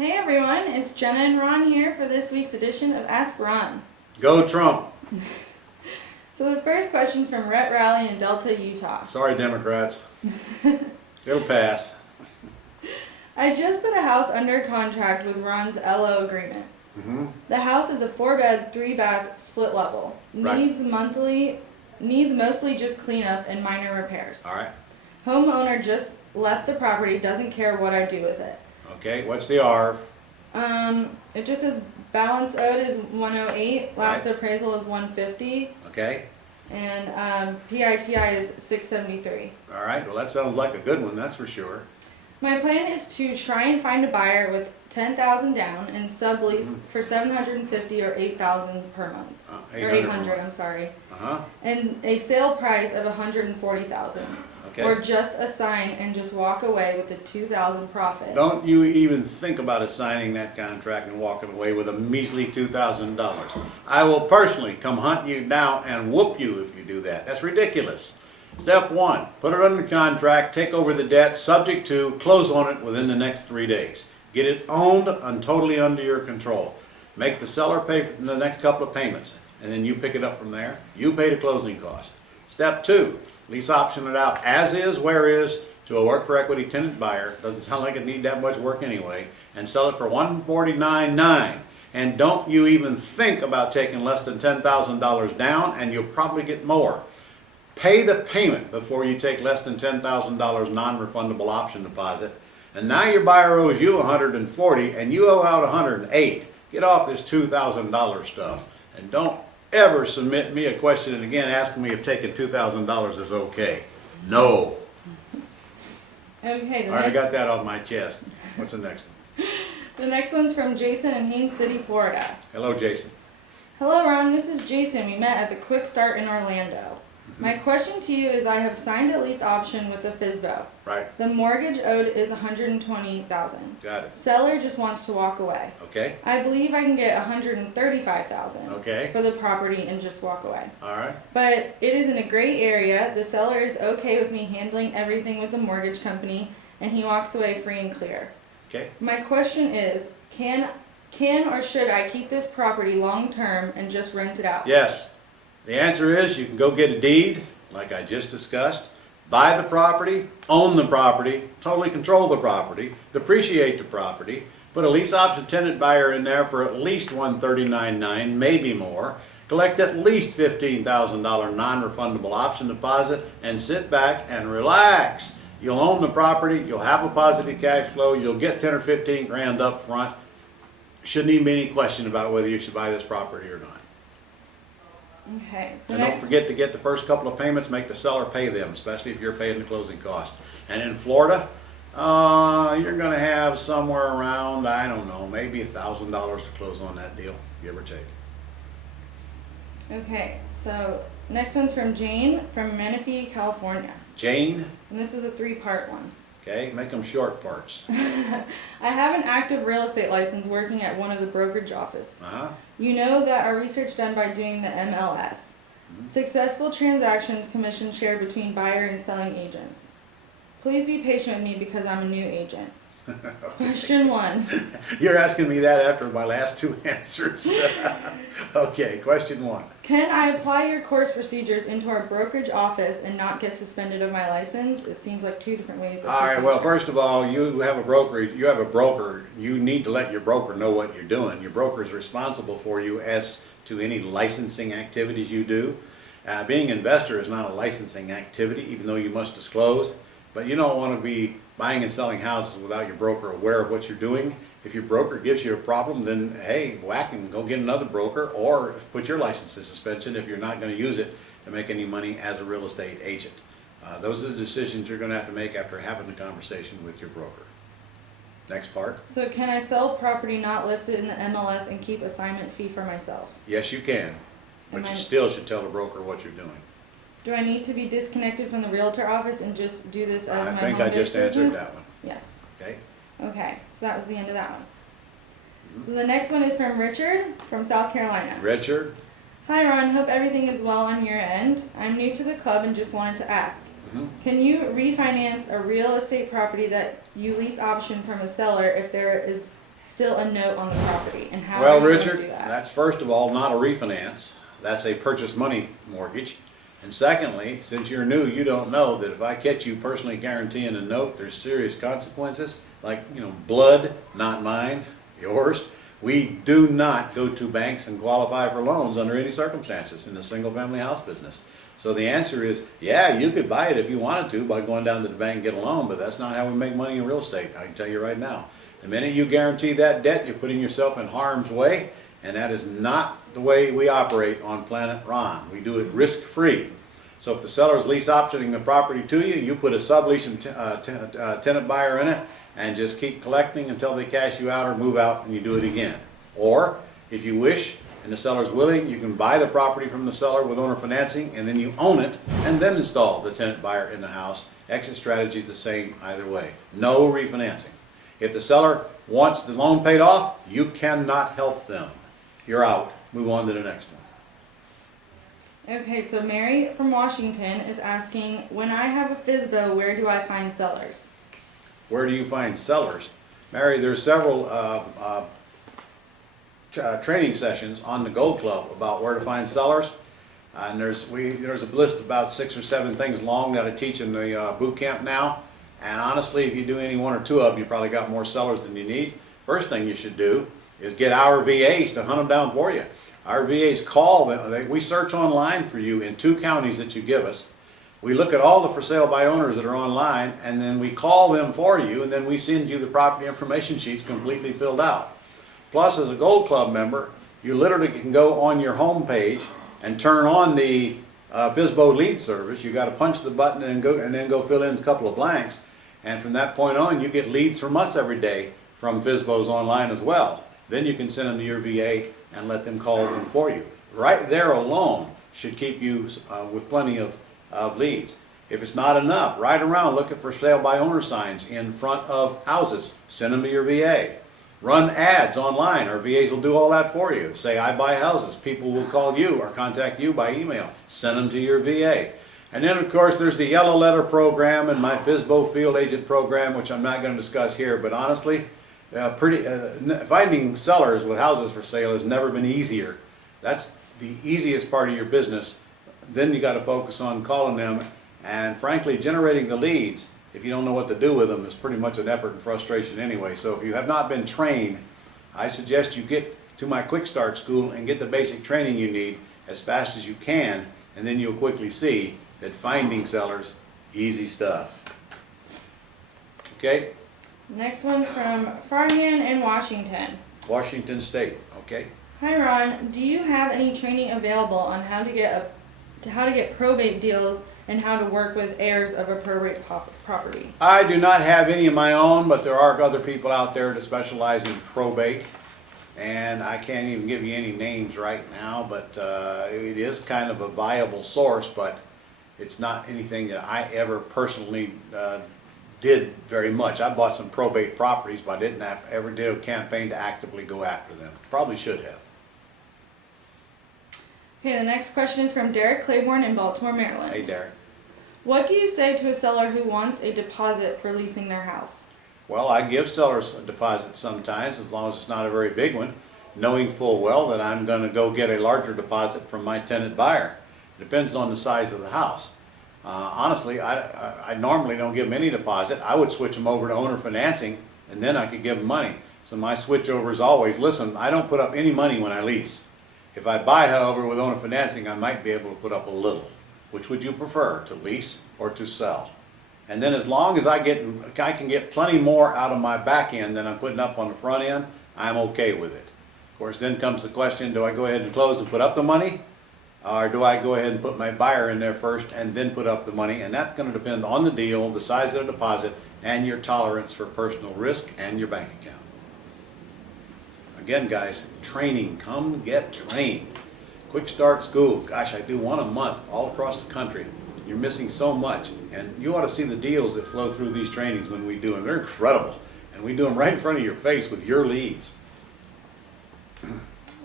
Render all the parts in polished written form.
Hey everyone, it's Jenna and Ron here for this week's edition of Ask Ron. Go Trump. So the first question's from Rhett Rally in Delta, Utah. Sorry, Democrats. It'll pass. I just put a house under contract with Ron's LO agreement. The house is a 4-bed, 3-bath split level. Right. Needs mostly just cleanup and minor repairs. All right. Homeowner just left the property, doesn't care what I do with it. Okay, what's the R? It just says balance owed is 108, last Right. appraisal is 150, Okay. and PITI is 673. All right, well that sounds like a good one, that's for sure. My plan is to try and find a buyer with 10,000 down and sublease for 750 or 8,000 per month. Or 800, I'm sorry. And a sale price of 140,000. Okay. Or just assign and just walk away with the 2,000 profit. Don't you even think about assigning that contract and walking away with a measly $2,000. I will personally come hunt you down and whoop you if you do that. That's ridiculous. Step one, put it under contract, take over the debt, subject to close on it within the next 3 days. Get it owned and totally under your control. Make the seller pay for the next couple of payments, and then you pick it up from there. You pay the closing cost. Step two, lease option it out as is, where is, to a work for equity tenant buyer. Doesn't sound like it need that much work anyway, and sell it for $149,900. And don't you even think about taking less than $10,000 down, and you'll probably get more. Pay the payment before you take less than $10,000 non-refundable option deposit. And now your buyer owes you $140 and you owe out $108. Get off this $2,000 stuff. And don't ever submit me a question again asking me if taking $2,000 is okay. No. Okay, All right, I got that off my chest. What's the next one? The next one's from Jason in Haines City, Florida. Hello, Jason. Hello, Ron. This is Jason. We met at the Quick Start in Orlando. My question to you is I have signed a lease option with the FSBO. Right. The mortgage owed is $120,000. Got it. Seller just wants to walk away. Okay. I believe I can get $135,000 Okay. for the property and just walk away. All right. But it is in a gray area. The seller is okay with me handling everything with the mortgage company, and he walks away free and clear. Okay. My question is, can or should I keep this property long term and just rent it out? Yes. The answer is you can go get a deed, like I just discussed, buy the property, own the property, totally control the property, depreciate the property, put a lease option tenant buyer in there for at least $139,900, maybe more, collect at least $15,000 non-refundable option deposit, and sit back and relax. You'll own the property, you'll have a positive cash flow, you'll get 10 or 15 grand up front. Shouldn't even be any question about whether you should buy this property or not. Okay. And don't forget to get the first couple of payments, make the seller pay them, especially if you're paying the closing cost. And in Florida, you're going to have somewhere around, I don't know, maybe $1,000 to close on that deal, give or take. Okay, so next one's from Jane from Menifee, California. Jane, And this is a 3-part one. okay, make them short parts. I have an active real estate license working at one of the brokerage offices. You know that our research done by doing the MLS. Successful transactions commission shared between buyer and selling agents. Please be patient with me because I'm a new agent. Question 1. You're asking me that after my last 2 answers. Okay, question 1. Can I apply your course procedures into our brokerage office and not get suspended of my license? It seems like 2 different ways. All right, well, first of all, you have a broker, you need to let your broker know what you're doing. Your broker is responsible for you as to any licensing activities you do. Being an investor is not a licensing activity, even though you must disclose. But you don't want to be buying and selling houses without your broker aware of what you're doing. If your broker gives you a problem, then hey, whack and go get another broker, or put your license in suspension if you're not going to use it to make any money as a real estate agent. Those are the decisions you're going to have to make after having the conversation with your broker. Next part. So can I sell property not listed in the MLS and keep assignment fee for myself? Yes, you can, but you still should tell the broker what you're doing. Do I need to be disconnected from the realtor office and just do this as my I think I home-based just answered business? that one. Yes. Okay. Okay, so that was the end of that one. So the next one is from Richard from South Carolina. Richard. Hi Ron, hope everything is well on your end. I'm new to the club and just wanted to ask. Can you refinance a real estate property that you lease option from a seller if there is still a note on the property? And how Well, are you going to Richard, do that? that's first of all not a refinance. That's a purchase money mortgage. And secondly, since you're new, you don't know that if I catch you personally guaranteeing a note, there's serious consequences, like, blood, not mine, yours. We do not go to banks and qualify for loans under any circumstances in the single family house business. So the answer is, yeah, you could buy it if you wanted to by going down to the bank and get a loan, but that's not how we make money in real estate, I can tell you right now. The minute you guarantee that debt, you're putting yourself in harm's way, and that is not the way we operate on Planet Ron. We do it risk-free. So if the seller is lease optioning the property to you, you put a sublease tenant buyer in it and just keep collecting until they cash you out or move out, and you do it again. Or if you wish and the seller is willing, you can buy the property from the seller with owner financing, and then you own it and then install the tenant buyer in the house. Exit strategy is the same either way. No refinancing. If the seller wants the loan paid off, you cannot help them. You're out. Move on to the next one. Okay, so Mary from Washington is asking, when I have a FSBO, where do I find sellers? Where do you find sellers? Mary, there's several training sessions on the Gold Club about where to find sellers. And there's a list about 6 or 7 things long that I teach in the boot camp now. And honestly, if you do any 1 or 2 of them, you probably got more sellers than you need. First thing you should do is get our VAs to hunt them down for you. Our VAs call them. We search online for you in 2 counties that you give us. We look at all the for sale by owners that are online, and then we call them for you, and then we send you the property information sheets completely filled out. Plus, as a Gold Club member, you literally can go on your home page and turn on the FSBO lead service. You got to punch the button and then go fill in a couple of blanks, and from that point on, you get leads from us every day from FSBOs online as well. Then you can send them to your VA and let them call them for you. Right there alone should keep you with plenty of leads. If it's not enough, ride around looking for sale by owner signs in front of houses. Send them to your VA. Run ads online. Our VAs will do all that for you. Say, I buy houses. People will call you or contact you by email. Send them to your VA. And then, of course, there's the Yellow Letter program and my FSBO Field Agent program, which I'm not going to discuss here. But honestly, finding sellers with houses for sale has never been easier. That's the easiest part of your business. Then you got to focus on calling them, and frankly, generating the leads, if you don't know what to do with them, is pretty much an effort and frustration anyway. So if you have not been trained, I suggest you get to my Quick Start School and get the basic training you need as fast as you can, and then you'll quickly see that finding sellers, easy stuff. Okay? Next one's from Farhan in Washington. Washington State, okay? Hi Ron, do you have any training available on how to get probate deals and how to work with heirs of a probate property? I do not have any of my own, but there are other people out there that specialize in probate, and I can't even give you any names right now, but it is kind of a viable source, but it's not anything that I ever personally did very much. I bought some probate properties, but I didn't ever did a campaign to actively go after them. Probably should have. Okay, the next question is from Derek Claiborne in Baltimore, Maryland. Hey, Derek. What do you say to a seller who wants a deposit for leasing their house? Well, I give sellers a deposit sometimes, as long as it's not a very big one, knowing full well that I'm going to go get a larger deposit from my tenant buyer. It depends on the size of the house. Honestly, I normally don't give them any deposit. I would switch them over to owner financing, and then I could give them money. So my switchover is always, listen, I don't put up any money when I lease. If I buy, however, with owner financing, I might be able to put up a little. Which would you prefer, to lease or to sell? And then as long as I can get plenty more out of my back end than I'm putting up on the front end, I'm okay with it. Of course, then comes the question, do I go ahead and close and put up the money? Or do I go ahead and put my buyer in there first and then put up the money? And that's going to depend on the deal, the size of the deposit, and your tolerance for personal risk and your bank account. Again, guys, training. Come get trained. Quick Start School. Gosh, I do one a month all across the country. You're missing so much. And you ought to see the deals that flow through these trainings when we do them. They're incredible. And we do them right in front of your face with your leads.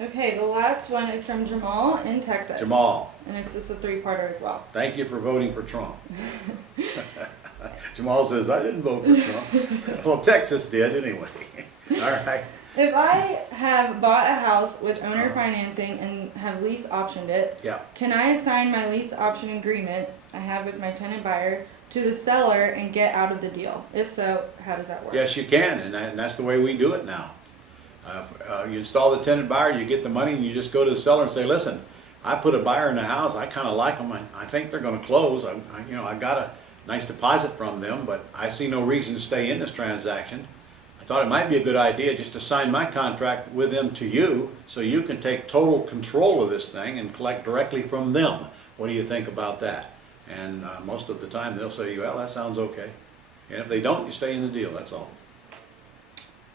Okay, the last one is from Jamal in Texas. Jamal. And it's just a 3-parter as well. Thank you for voting for Trump. Jamal says, I didn't vote for Trump. Well, Texas did anyway. All right. If I have bought a house with owner financing and have lease optioned it, Yeah. can I assign my lease option agreement I have with my tenant buyer to the seller and get out of the deal? If so, how does that work? Yes, you can, and that's the way we do it now. You install the tenant buyer, you get the money, and you just go to the seller and say, listen, I put a buyer in the house, I kind of like them, I think they're going to close, I got a nice deposit from them, but I see no reason to stay in this transaction. I thought it might be a good idea just to sign my contract with them to you so you can take total control of this thing and collect directly from them. What do you think about that? And most of the time they'll say, well, that sounds okay. And if they don't, you stay in the deal, that's all.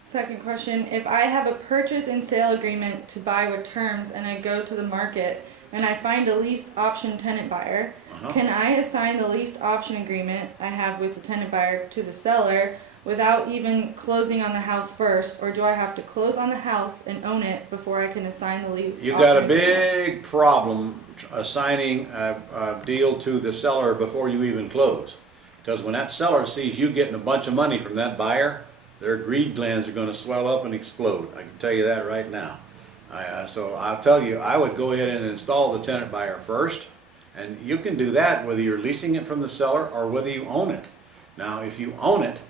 Second question, if I have a purchase and sale agreement to buy with terms and I go to the market and I find a leased option tenant buyer, can I assign the leased option agreement I have with the tenant buyer to the seller without even closing on the house first, or do I have to close on the house and own it before I can assign the lease? You've got a big problem assigning a deal to the seller before you even close. Because when that seller sees you getting a bunch of money from that buyer, their greed glands are going to swell up and explode. I can tell you that right now. So I'll tell you, I would go ahead and install the tenant buyer first. And you can do that whether you're leasing it from the seller or whether you own it. Now, if you own it,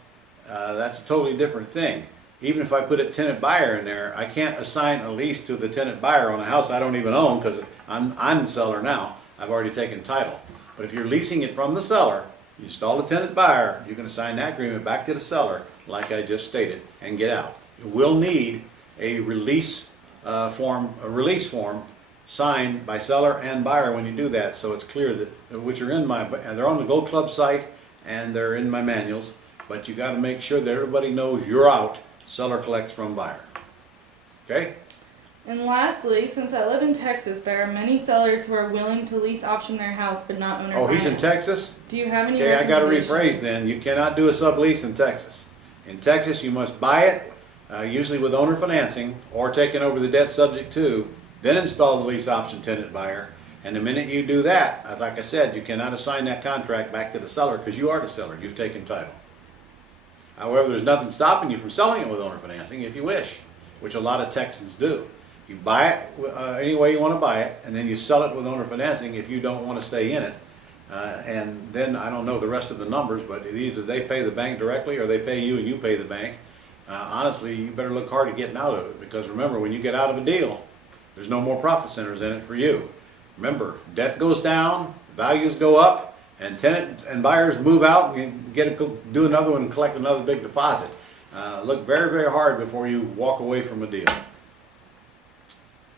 that's a totally different thing. Even if I put a tenant buyer in there, I can't assign a lease to the tenant buyer on a house I don't even own because I'm the seller now. I've already taken title. But if you're leasing it from the seller, you install a tenant buyer, you can assign that agreement back to the seller, like I just stated, and get out. You will need a release form signed by seller and buyer when you do that, so it's clear that which are they're on the Gold Club site and they're in my manuals. But you got to make sure that everybody knows you're out. Seller collects from buyer. Okay? And lastly, since I live in Texas, there are many sellers who are willing to lease option their house but not owner finance. Oh, he's in Texas? Do you have any Okay, I got to recommendations? rephrase then. You cannot do a sublease in Texas. In Texas, you must buy it, usually with owner financing, or taking over the debt subject to, then install the lease option tenant buyer. And the minute you do that, like I said, you cannot assign that contract back to the seller because you are the seller. You've taken title. However, there's nothing stopping you from selling it with owner financing if you wish, which a lot of Texans do. You buy it any way you want to buy it, and then you sell it with owner financing if you don't want to stay in it. And then I don't know the rest of the numbers, but either they pay the bank directly or they pay you and you pay the bank. Honestly, you better look hard at getting out of it, because remember, when you get out of a deal, there's no more profit centers in it for you. Remember, debt goes down, values go up, and tenants and buyers move out and do another one and collect another big deposit. Look very, very hard before you walk away from a deal.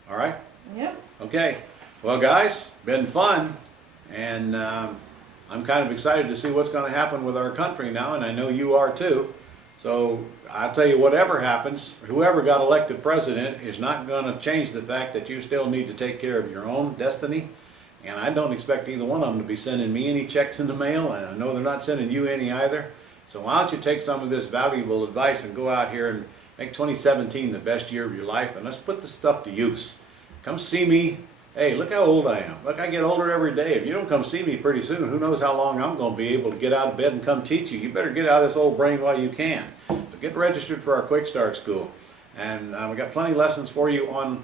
All right? Yep. Okay. Well, guys, been fun, and I'm kind of excited to see what's going to happen with our country now, and I know you are too. So I'll tell you, whatever happens, whoever got elected president is not going to change the fact that you still need to take care of your own destiny. And I don't expect either one of them to be sending me any checks in the mail, and I know they're not sending you any either. So why don't you take some of this valuable advice and go out here and make 2017 the best year of your life, and let's put this stuff to use. Come see me. Hey, look how old I am. Look, I get older every day. If you don't come see me pretty soon, who knows how long I'm going to be able to get out of bed and come teach you. You better get out of this old brain while you can. So get registered for our Quick Start School. And we've got plenty of lessons for you on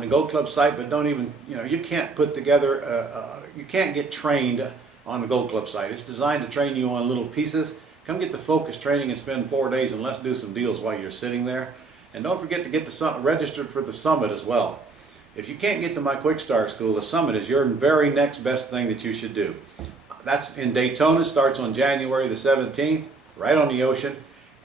the Gold Club site, but don't even, you can't put together, you can't get trained on the Gold Club site. It's designed to train you on little pieces. Come get the focus training and spend 4 days, and let's do some deals while you're sitting there. And don't forget to get registered for the summit as well. If you can't get to my Quick Start School, the summit is your very next best thing that you should do. That's in Daytona, starts on January the 17th, right on the ocean.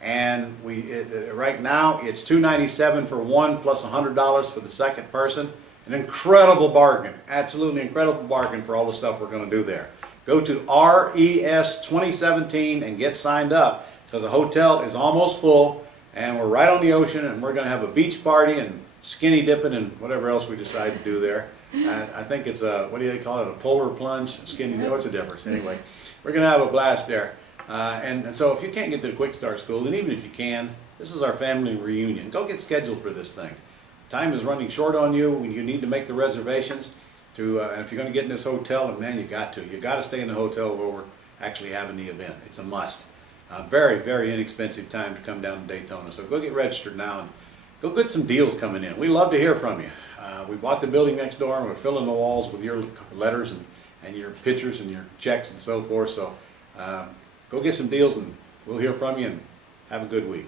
And right now it's $297 for one plus $100 for the second person. An incredible bargain, absolutely incredible bargain for all the stuff we're going to do there. Go to RES 2017 and get signed up, because the hotel is almost full and we're right on the ocean, and we're going to have a beach party and skinny dipping and whatever else we decide to do there. I think it's a, what do they call it, a polar plunge? Skinny, what's the difference? Anyway, we're going to have a blast there. And so if you can't get to the Quick Start School, and even if you can, this is our family reunion. Go get scheduled for this thing. Time is running short on you. You need to make the reservations. If you're going to get in this hotel, and man, you got to stay in the hotel where we're actually having the event. It's a must. Very, very inexpensive time to come down to Daytona. So go get registered now and go get some deals coming in. We love to hear from you. We bought the building next door and we're filling the walls with your letters and your pictures and your checks and so forth. So go get some deals and we'll hear from you and have a good week.